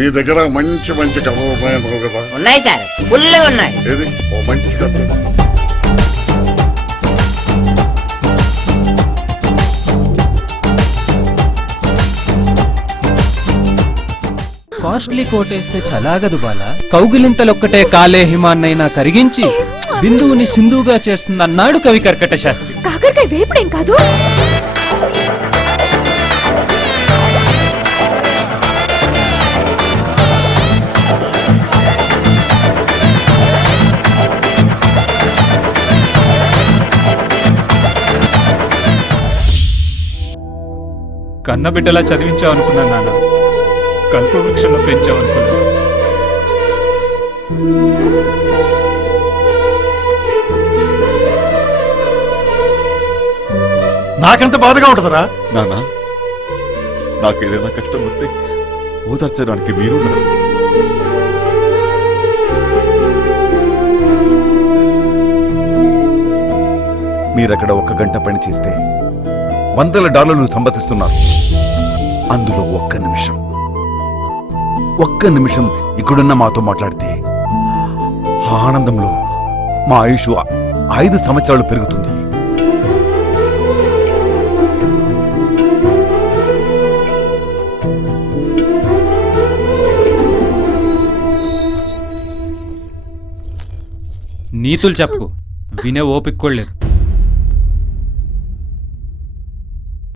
నీ దగ్గర మంచి మంచి కథలు ఉన్నాయన్నావు కదా. ఉన్నాయి సార్, ఫుల్ ఉన్నాయి. ఏది ఓ మంచి కథ. కాస్ట్లీ కోటేస్తే చలాగదు బాల. కౌగిలింతలొక్కటే కాలే హిమాన్నైనా కరిగించి బిందువుని సింధువుగా చేస్తుందన్నాడు కవి కర్కట శాస్త్రి. కాకరకాయ వేపుడేం కాదు. కన్నబిడ్డలా చదివించావు అనుకున్నా నాన్న, కల్పవృక్షంలో పెంచావు అనుకున్నా. నాకెంత బాధగా ఉంటుందరా నాన్న. నాకు ఏదైనా కష్టం వస్తే ఓదార్చడానికి మీరు మీరక్కడ 1 గంట పని చేస్తే $100 సంపాదిస్తున్నారు. అందులో ఒక్క నిమిషం ఇక్కడున్న మాతో మాట్లాడితే ఆ ఆనందంలో మా ఆయుష్ 5 సంవత్సరాలు పెరుగుతుంది. నీతులు చెప్పు, వినే ఓపిక కూడా లేదు.